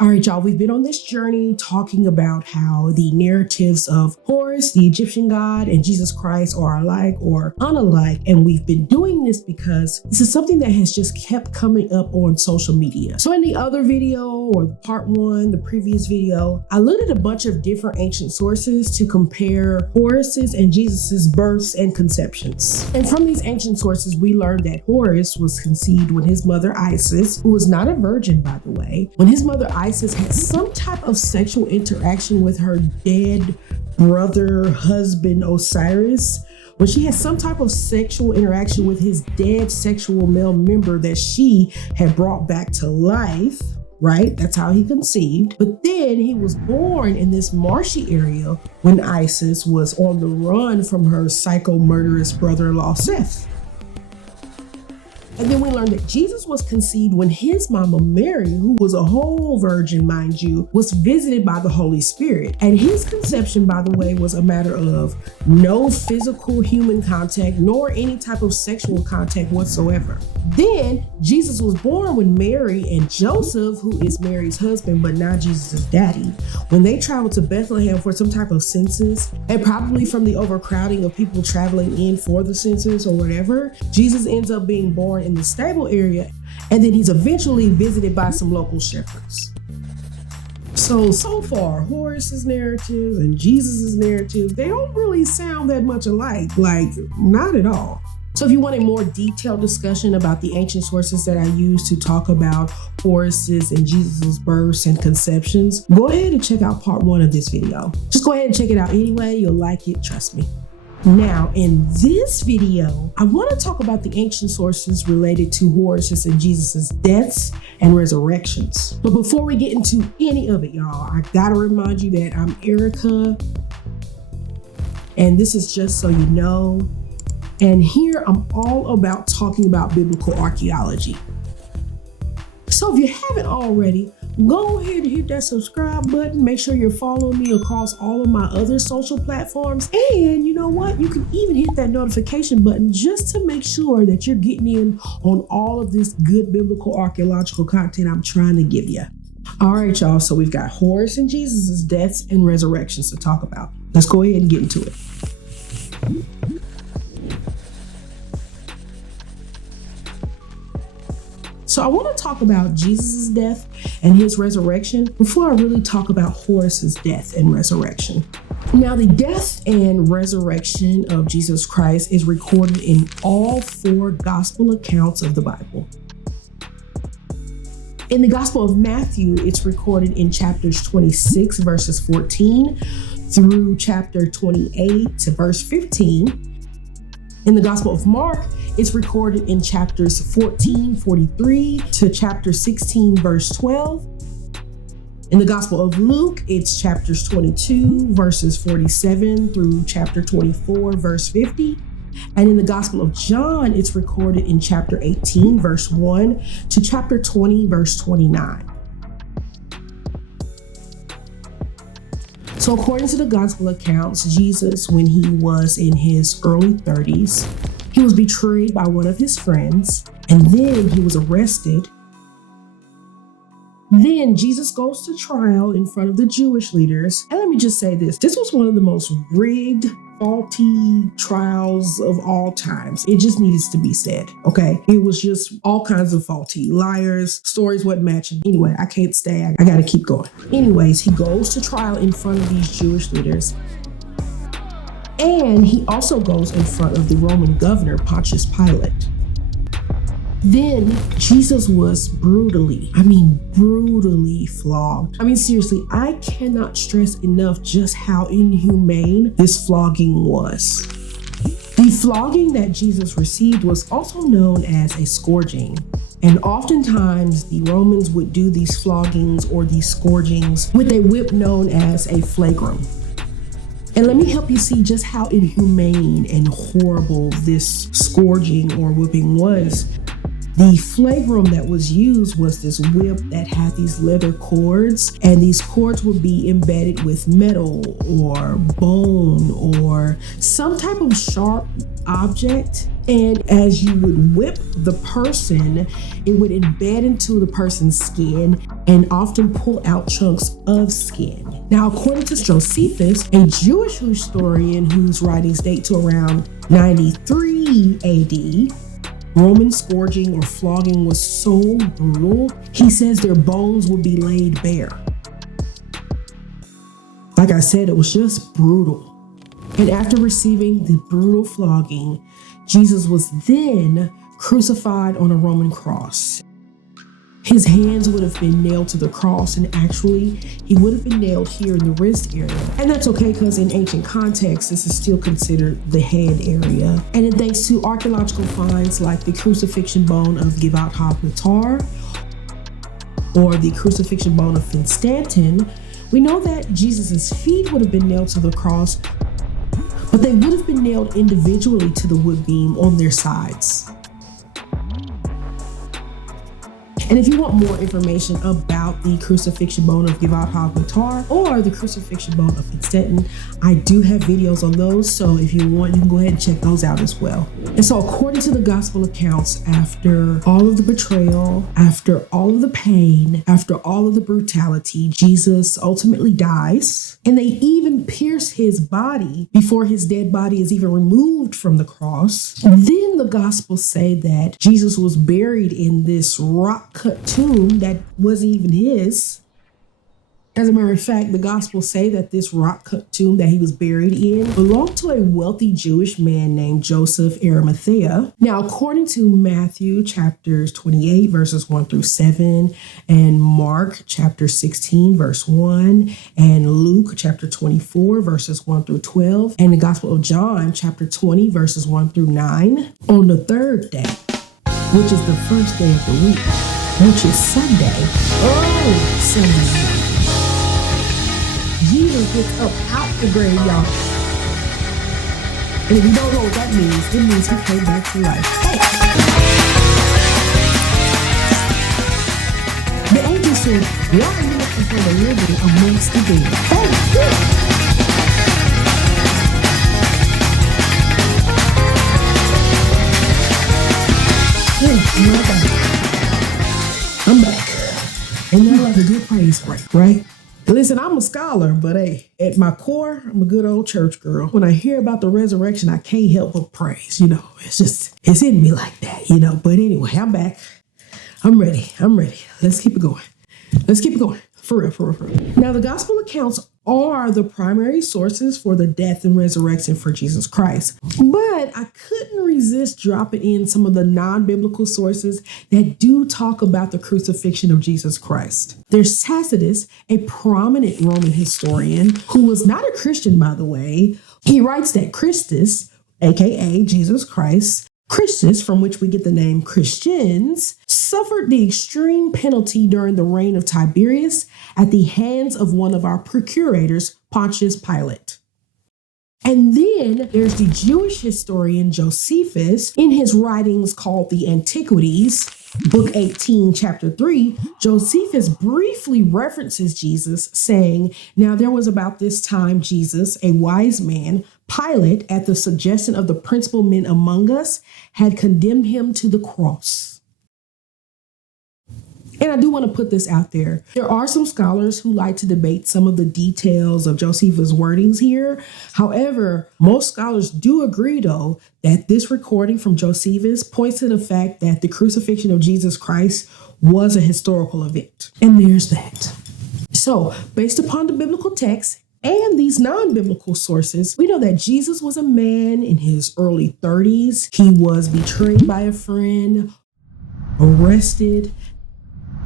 All right, y'all, we've been on this journey talking about how the narratives of Horus, the Egyptian god, and Jesus Christ are alike or unalike. And we've been doing this because this is something that has just kept coming up on social media. So in the other video, or part one, the previous video, I looked at a bunch of different ancient sources to compare Horus's and Jesus's births and conceptions. And from these ancient sources, we learned that Horus was conceived when his mother Isis, who was not a virgin, by the way, when his mother Isis had some type of sexual interaction with her dead brother, husband Osiris, when she had some type of sexual interaction with his dead sexual male member that she had brought back to life, right? That's how he conceived. But then he was born in this marshy area when Isis was on the run from her psycho-murderous brother-in-law Seth. And then we learned that Jesus was conceived when his mama Mary, who was a whole virgin, mind you, was visited by the Holy Spirit. And his conception, by the way, was a matter of no physical human contact, nor any type of sexual contact whatsoever. Then Jesus was born when Mary and Joseph, who is Mary's husband, but not Jesus' daddy, when they traveled to Bethlehem for some type of census, and probably from the overcrowding of people traveling in for the census or whatever, Jesus ends up being born in the stable area, and then he's eventually visited by some local shepherds. So far, Horus's narrative and Jesus's narrative, they don't really sound that much alike, like not at all. So if you want a more detailed discussion about the ancient sources that I use to talk about Horus's and Jesus's births and conceptions, go ahead and check out part one of this video. Just go ahead and check it out anyway, you'll like it, trust me. Now, in this video, I want to talk about the ancient sources related to Horus's and Jesus's deaths and resurrections. But before we get into any of it, y'all, I gotta remind you that I'm Erica, and this is just so you know. And here I'm all about talking about biblical archaeology. So if you haven't already, go ahead and hit that subscribe button. Make sure you're following me across all of my other social platforms. And you know what? You can even hit that notification button just to make sure that you're getting in on all of this good biblical archaeological content I'm trying to give you. All right, y'all. So we've got Horus and Jesus's deaths and resurrections to talk about. Let's go ahead and get into it. So I want to talk about Jesus' death and his resurrection before I really talk about Horus's death and resurrection. Now, the death and resurrection of Jesus Christ is recorded in all four gospel accounts of the Bible. In the Gospel of Matthew, it's recorded in chapters 26, verses 14 through chapter 28 to verse 15. In the Gospel of Mark, it's recorded in chapters 43 to chapter 16, verse 12. In the Gospel of Luke, it's chapters 22, verses 47 through chapter 24, verse 50. And in the Gospel of John, it's recorded in chapter 18, verse 1 to chapter 20, verse 29. So according to the gospel accounts, Jesus, when he was in his early 30s, he was betrayed by one of his friends, and then he was arrested. Then Jesus goes to trial in front of the Jewish leaders. And let me just say this was one of the most rigged, faulty trials of all times. It just needs to be said, okay? It was just all kinds of faulty liars, stories wasn't matching. Anyway, I can't stay, I gotta keep going. Anyways, he goes to trial in front of these Jewish leaders. And he also goes in front of the Roman governor, Pontius Pilate. Then Jesus was brutally flogged. Seriously, I cannot stress enough just how inhumane this flogging was. The flogging that Jesus received was also known as a scourging. And oftentimes the Romans would do these floggings or these scourgings with a whip known as a flagrum. And let me help you see just how inhumane and horrible this scourging or whipping was. The flagrum that was used was this whip that had these leather cords, and these cords would be embedded with metal or bone or some type of sharp object. And as you would whip the person, it would embed into the person's skin and often pull out chunks of skin. Now, according to Josephus, a Jewish historian whose writings date to around 93 AD, Roman scourging or flogging was so brutal, he says their bones would be laid bare. Like I said, it was just brutal. And after receiving the brutal flogging, Jesus was then crucified on a Roman cross. His hands would have been nailed to the cross, and actually, he would have been nailed here in the wrist area. And that's okay, because in ancient context, this is still considered the head area. And thanks to archaeological finds like the crucifixion bone of Givat HaMatar or the crucifixion bone of Finstanton, we know that Jesus' feet would have been nailed to the cross, but they would have been nailed individually to the wood beam on their sides. And if you want more information about the crucifixion bone of Givat HaMatar or the crucifixion bone of Finstanton, I do have videos on those. So if you want, you can go ahead and check those out as well. And so according to the gospel accounts, after all of the betrayal, after all of the pain, after all of the brutality, Jesus ultimately dies. And they even pierce his body before his dead body is even removed from the cross. Then the gospels say that Jesus was buried in this rock-cut tomb that wasn't even his. As a matter of fact, the Gospels say that this rock-cut tomb that he was buried in belonged to a wealthy Jewish man named Joseph Arimathea. Now, according to Matthew chapters 28, verses 1 through 7, and Mark chapter 16, verse 1, and Luke chapter 24, verses 1 through 12, and the Gospel of John chapter 20, verses 1 through 9, on the third day, which is the first day of the week, which is Sunday, Sunday, Jesus gets up out the grave, y'all. And if you don't know what that means, it means he came back to life. Hey! The angel said, why are you looking for the living amongst the dead? Hey! I'm back. Ain't that like a good praise break, right? Listen, I'm a scholar, but hey, at my core, I'm a good old church girl. When I hear about the resurrection, I can't help but praise, it's in me like that, But anyway, I'm back. I'm ready. Let's keep it going. For real. Now, the gospel accounts are the primary sources for the death and resurrection for Jesus Christ. But I couldn't resist dropping in some of the non-biblical sources that do talk about the crucifixion of Jesus Christ. There's Tacitus, a prominent Roman historian who was not a Christian, by the way. He writes that Christus, aka Jesus Christ, Christus, from which we get the name Christians, suffered the extreme penalty during the reign of Tiberius at the hands of one of our procurators, Pontius Pilate. And then there's the Jewish historian Josephus in his writings called the Antiquities, Book 18, Chapter 3, Josephus briefly references Jesus, saying, now there was about this time Jesus, a wise man, Pilate, at the suggestion of the principal men among us, had condemned him to the cross. And I do want to put this out there. There are some scholars who like to debate some of the details of Josephus' wordings here. However, most scholars do agree, though, that this recording from Josephus points to the fact that the crucifixion of Jesus Christ was a historical event. And there's that. So, based upon the biblical text and these non-biblical sources, we know that Jesus was a man in his early 30s. He was betrayed by a friend, arrested,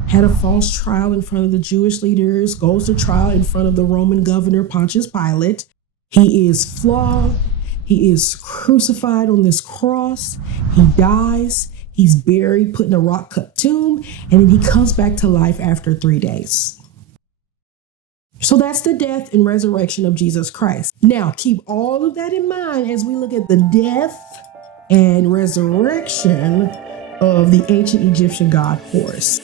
had a false trial in front of the Jewish leaders, goes to trial in front of the Roman governor, Pontius Pilate. He is flogged. He is crucified on this cross. He dies. He's buried, put in a rock-cut tomb, and then he comes back to life after 3 days. So that's the death and resurrection of Jesus Christ. Now, keep all of that in mind as we look at the death and resurrection of the ancient Egyptian god Horus.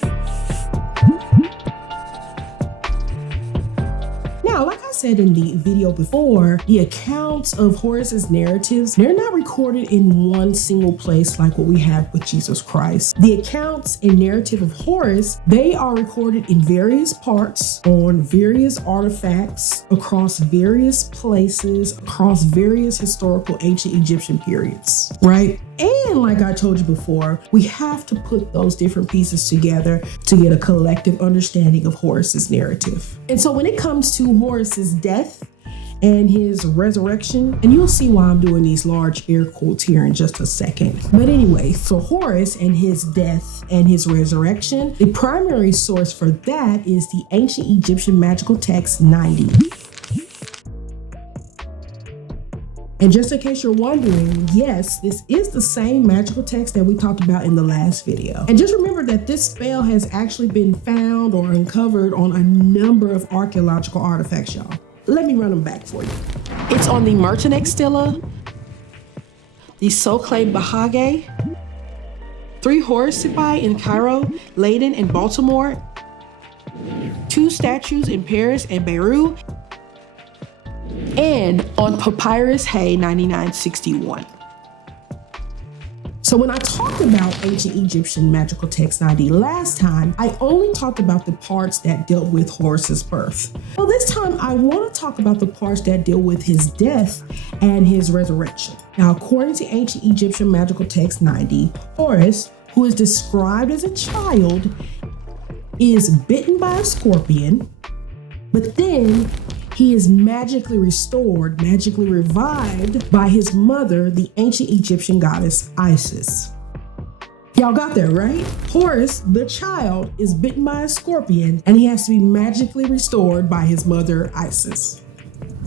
Now, like I said in the video before, the accounts of Horus's narratives, they're not recorded in one single place like what we have with Jesus Christ. The accounts and narrative of Horus, they are recorded in various parts, on various artifacts, across various places, across various historical ancient Egyptian periods, right? And like I told you before, we have to put those different pieces together to get a collective understanding of Horus's narrative. And so when it comes to Horus's death and his resurrection, and you'll see why I'm doing these large air quotes here in just a second. But anyway, for Horus and his death and his resurrection, the primary source for that is the ancient Egyptian magical text 90. And just in case you're wondering, yes, this is the same magical text that we talked about in the last video. And just remember that this spell has actually been found or uncovered on a number of archaeological artifacts, y'all. Let me run them back for you. It's on the Mertinex Stela, the Soclé Bahage, 3 Horusippi in Cairo, Leiden, and Baltimore, 2 statues in Paris and Beirut, and on Papyrus Hay 9961. So when I talked about ancient Egyptian magical text 90 last time, I only talked about the parts that dealt with Horus's birth. Well, this time I want to talk about the parts that deal with his death and his resurrection. Now, according to ancient Egyptian magical text 90, Horus, who is described as a child, is bitten by a scorpion, but then he is magically restored, magically revived by his mother, the ancient Egyptian goddess Isis. Y'all got that, right? Horus, the child, is bitten by a scorpion and he has to be magically restored by his mother, Isis.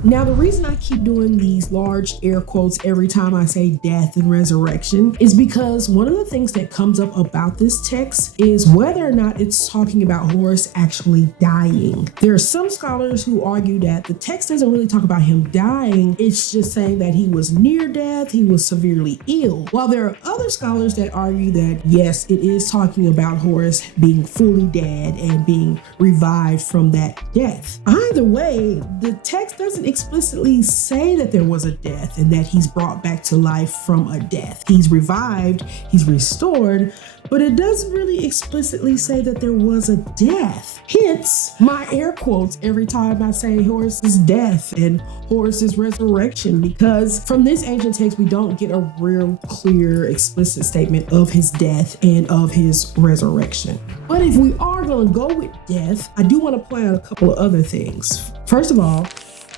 Now, the reason I keep doing these large air quotes every time I say death and resurrection is because one of the things that comes up about this text is whether or not it's talking about Horus actually dying. There are some scholars who argue that the text doesn't really talk about him dying. It's just saying that he was near death, he was severely ill. While there are other scholars that argue that, yes, it is talking about Horus being fully dead and being revived from that death. Either way, the text doesn't explicitly say that there was a death and that he's brought back to life from a death. He's revived, he's restored, but it doesn't really explicitly say that there was a death. Hence, my air quotes every time I say Horus's death and Horus's resurrection, because from this ancient text, we don't get a real clear, explicit statement of his death and of his resurrection. But if we are going to go with death, I do want to point out a couple of other things. First of all,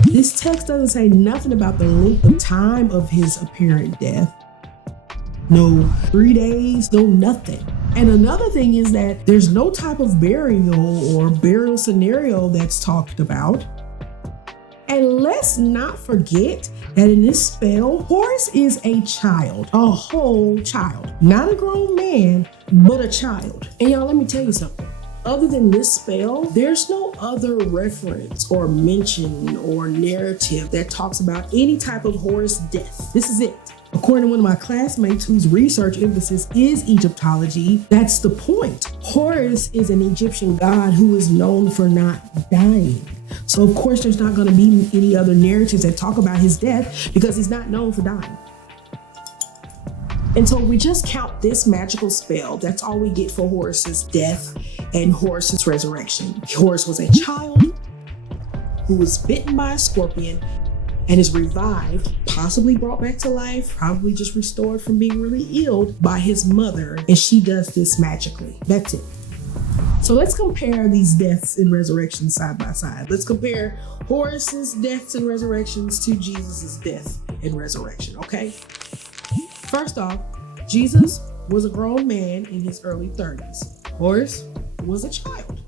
this text doesn't say nothing about the length of time of his apparent death. No 3 days, no nothing. And another thing is that there's no type of burial or burial scenario that's talked about. And let's not forget that in this spell, Horus is a child, a whole child, not a grown man, but a child. And y'all, let me tell you something. Other than this spell, there's no other reference or mention or narrative that talks about any type of Horus death. This is it. According to one of my classmates whose research emphasis is Egyptology, that's the point. Horus is an Egyptian god who is known for not dying. So of course there's not going to be any other narratives that talk about his death because he's not known for dying. And so we just count this magical spell. That's all we get for Horus's death and Horus's resurrection. Horus was a child who was bitten by a scorpion and is revived, possibly brought back to life, probably just restored from being really ill by his mother. And she does this magically. That's it. So let's compare these deaths and resurrections side by side. Let's compare Horus's deaths and resurrections to Jesus's death and resurrection, okay? First off, Jesus was a grown man in his early 30s. Horus was a child.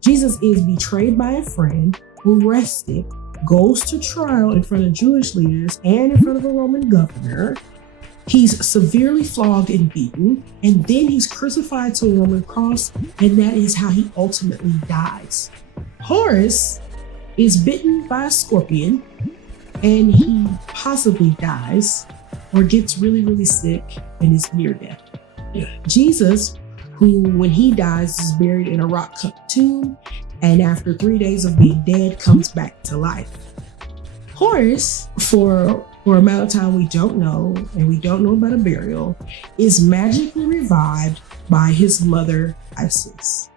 Jesus is betrayed by a friend, arrested, goes to trial in front of Jewish leaders and in front of a Roman governor. He's severely flogged and beaten, and then he's crucified to a Roman cross, and that is how he ultimately dies. Horus is bitten by a scorpion, and he possibly dies. or gets really, really sick and is near death. Jesus, who when he dies is buried in a rock-cut tomb, and after 3 days of being dead comes back to life. Horus, for a amount of time we don't know, and we don't know about a burial, is magically revived by his mother Isis.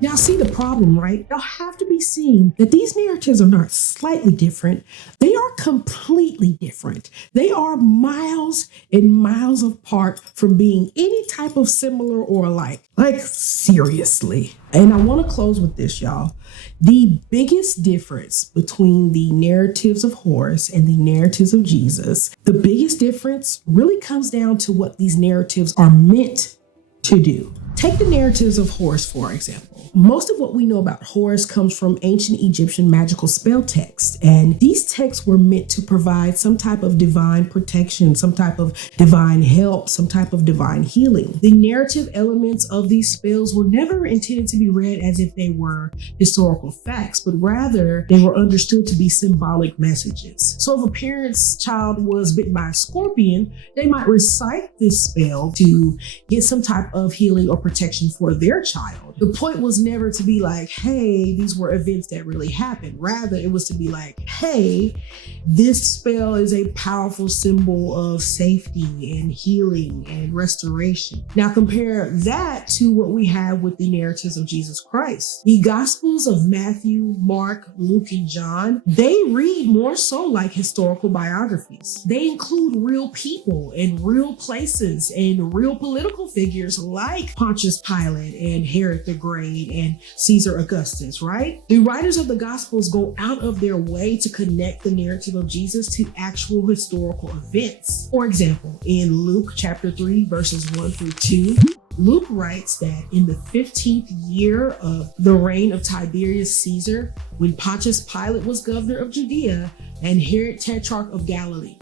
Now see the problem, right? They'll have to be seen that these narratives are not slightly different. They are completely different. They are miles and miles apart from being any type of similar or alike. Like, seriously. And I want to close with this, y'all. The biggest difference between the narratives of Horus and the narratives of Jesus, the biggest difference really comes down to what these narratives are meant to do. Take the narratives of Horus, for example. Most of what we know about Horus comes from ancient Egyptian magical spell texts, and these texts were meant to provide some type of divine protection, some type of divine help, some type of divine healing. The narrative elements of these spells were never intended to be read as if they were historical facts, but rather they were understood to be symbolic messages. So if a parent's child was bitten by a scorpion, they might recite this spell to get some type of healing or protection for their child. The point was never to be like, hey, these were events that really happened. Rather, it was to be like, hey, this spell is a powerful symbol of safety and healing and restoration. Now compare that to what we have with the narratives of Jesus Christ. The Gospels of Matthew, Mark, Luke, and John, they read more so like historical biographies. They include real people and real places and real political figures like Pontius Pilate and Herod the Great and Caesar Augustus, right? The writers of the Gospels go out of their way to connect the narrative of Jesus to actual historical events. For example, in Luke chapter 3, verses 1 through 2, Luke writes that in the 15th year of the reign of Tiberius Caesar, when Pontius Pilate was governor of Judea and Herod tetrarch of Galilee.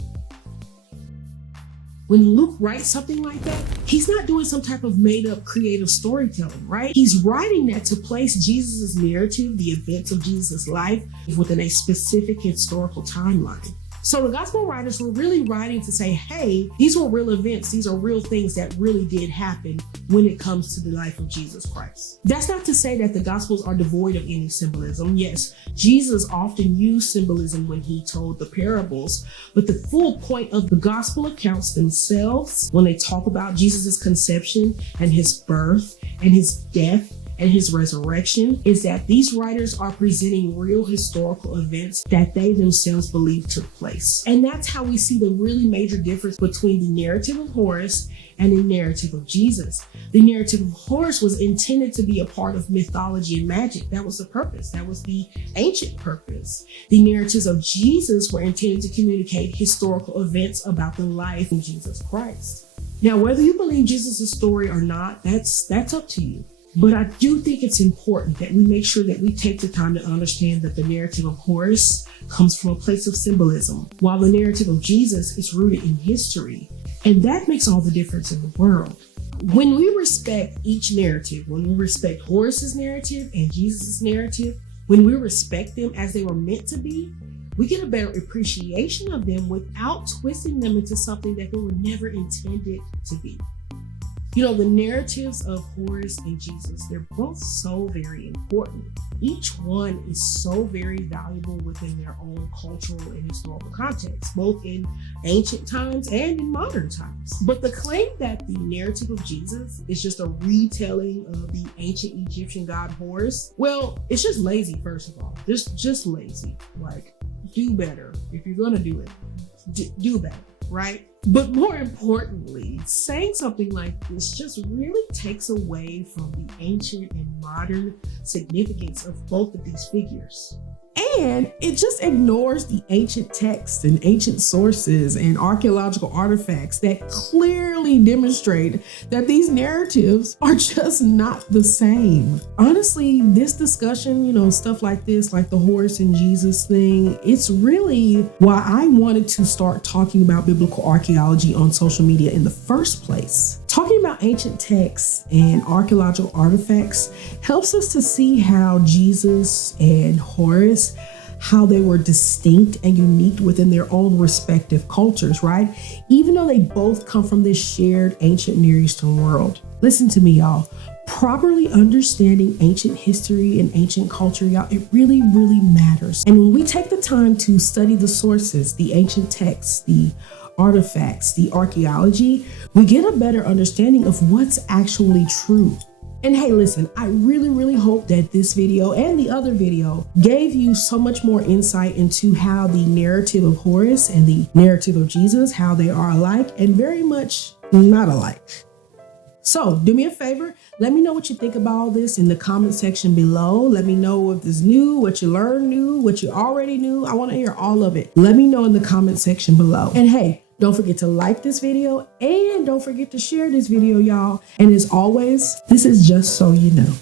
When Luke writes something like that, he's not doing some type of made up creative storytelling, right? He's writing that to place Jesus's narrative, the events of Jesus' life, within a specific historical timeline. So the gospel writers were really writing to say, hey, these were real events. These are real things that really did happen when it comes to the life of Jesus Christ. That's not to say that the gospels are devoid of any symbolism. Yes, Jesus often used symbolism when he told the parables, but the full point of the gospel accounts themselves, when they talk about Jesus's conception and his birth and his death and his resurrection, is that these writers are presenting real historical events that they themselves believe took place. And that's how we see the really major difference between the narrative of Horus and the narrative of Jesus. The narrative of Horus was intended to be a part of mythology and magic. That was the purpose. That was the ancient purpose. The narratives of Jesus were intended to communicate historical events about the life of Jesus Christ. Now, whether you believe Jesus' story or not, that's up to you. But I do think it's important that we make sure that we take the time to understand that the narrative of Horus comes from a place of symbolism, while the narrative of Jesus is rooted in history. And that makes all the difference in the world. When we respect each narrative, when we respect Horus's narrative and Jesus' narrative, when we respect them as they were meant to be, we get a better appreciation of them without twisting them into something that they were never intended to be. You know, the narratives of Horus and Jesus, they're both so very important. Each one is so very valuable within their own cultural and historical context, both in ancient times and in modern times. But the claim that the narrative of Jesus is just a retelling of the ancient Egyptian god Horus, well, it's just lazy, first of all. Just lazy. Like, do better. If you're gonna do it, do better, right? But more importantly, saying something like this just really takes away from the ancient and modern significance of both of these figures. And it just ignores the ancient texts and ancient sources and archaeological artifacts that clearly demonstrate that these narratives are just not the same. Honestly, this discussion, stuff like this, like the Horus and Jesus thing, it's really why I wanted to start talking about biblical archaeology on social media in the first place. Talking about ancient texts and archaeological artifacts helps us to see how Jesus and Horus, how they were distinct and unique within their own respective cultures, right? Even though they both come from this shared ancient Near Eastern world. Listen to me, y'all. Properly understanding ancient history and ancient culture, y'all, it really, really matters. And when we take the time to study the sources, the ancient texts, the artifacts, the archaeology, we get a better understanding of what's actually true. And hey, listen, I really, really hope that this video and the other video gave you so much more insight into how the narrative of Horus and the narrative of Jesus, how they are alike and very much not alike. So do me a favor, let me know what you think about all this in the comment section below. Let me know if this new, what you learned new, what you already knew. I want to hear all of it. Let me know in the comment section below. And hey, don't forget to like this video and don't forget to share this video, y'all. And as always, this is just so you know.